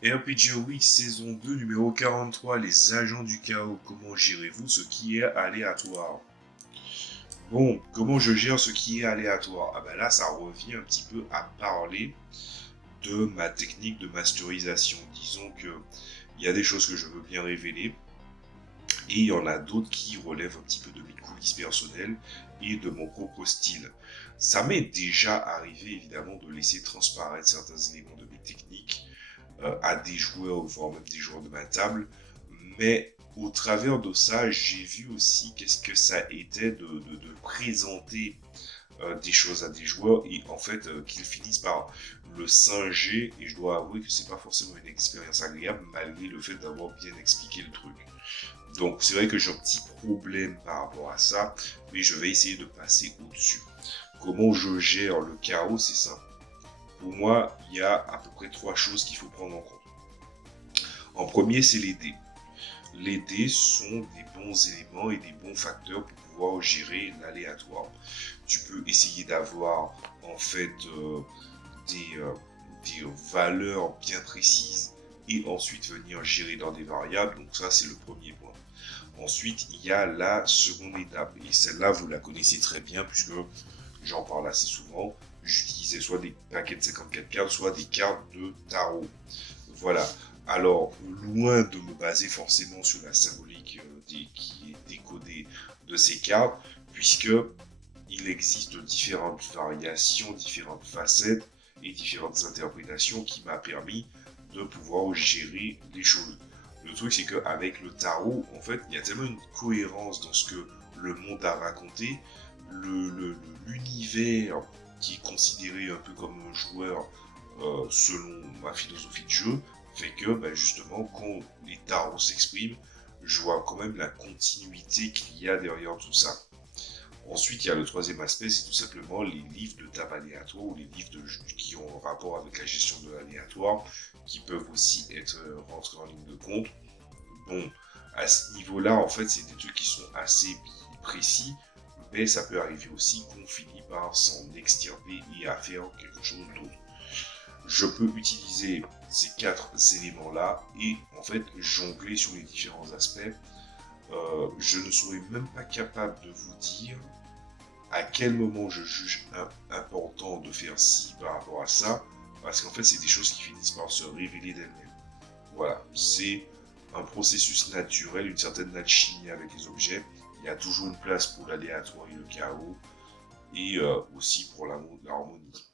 RPG Week saison 2 numéro 43, les agents du chaos, comment gérez-vous ce qui est aléatoire? Bon, comment je gère ce qui est aléatoire? Ah ben là, ça revient un petit peu à parler de ma technique de masterisation. Disons que il y a des choses que je veux bien révéler, et il y en a d'autres qui relèvent un petit peu de mes coulisses personnelles et de mon propre style. Ça m'est déjà arrivé évidemment de laisser transparaître certains éléments de mes techniques à des joueurs, voire même des joueurs de ma table, mais au travers de ça, j'ai vu aussi qu'est-ce que ça était de présenter des choses à des joueurs et en fait qu'ils finissent par le singer, et je dois avouer que c'est pas forcément une expérience agréable malgré le fait d'avoir bien expliqué le truc. Donc c'est vrai que j'ai un petit problème par rapport à ça, mais je vais essayer de passer au-dessus. Comment je gère le chaos? C'est simple. Pour moi, il y a à peu près 3 choses qu'il faut prendre en compte. En premier, c'est les dés. Les dés sont des bons éléments et des bons facteurs pour pouvoir gérer l'aléatoire. Tu peux essayer d'avoir en fait des valeurs bien précises et ensuite venir gérer dans des variables. Donc ça, c'est le premier point. Ensuite, il y a la seconde étape. Et celle-là, vous la connaissez très bien puisque j'en parle assez souvent. J'utilisais soit des paquets de 54 cartes, soit des cartes de tarot. Voilà. Alors, loin de me baser forcément sur la symbolique qui est décodée de ces cartes, puisque il existe différentes variations, différentes facettes et différentes interprétations qui m'a permis de pouvoir gérer les choses. Le truc, c'est qu'avec le tarot, en fait, il y a tellement une cohérence dans ce que le monde a raconté, l'univers qui est considéré un peu comme un joueur selon ma philosophie de jeu, fait que justement, quand les tarots s'expriment, je vois quand même la continuité qu'il y a derrière tout ça. Ensuite, il y a le troisième aspect, c'est tout simplement les livres de table aléatoire ou les livres qui ont un rapport avec la gestion de l'aléatoire, qui peuvent aussi être rentrés en ligne de compte. Bon, à ce niveau-là, en fait, c'est des trucs qui sont assez précis, mais ça peut arriver aussi qu'on finit par s'en extirper et à faire quelque chose d'autre. Je peux utiliser ces 4 éléments-là et en fait jongler sur les différents aspects. Je ne serais même pas capable de vous dire à quel moment je juge important de faire ci par rapport à ça, parce qu'en fait c'est des choses qui finissent par se révéler d'elles-mêmes. Voilà, c'est un processus naturel, une certaine alchimie avec les objets. Il y a toujours une place pour l'aléatoire et le chaos, et aussi pour l'harmonie.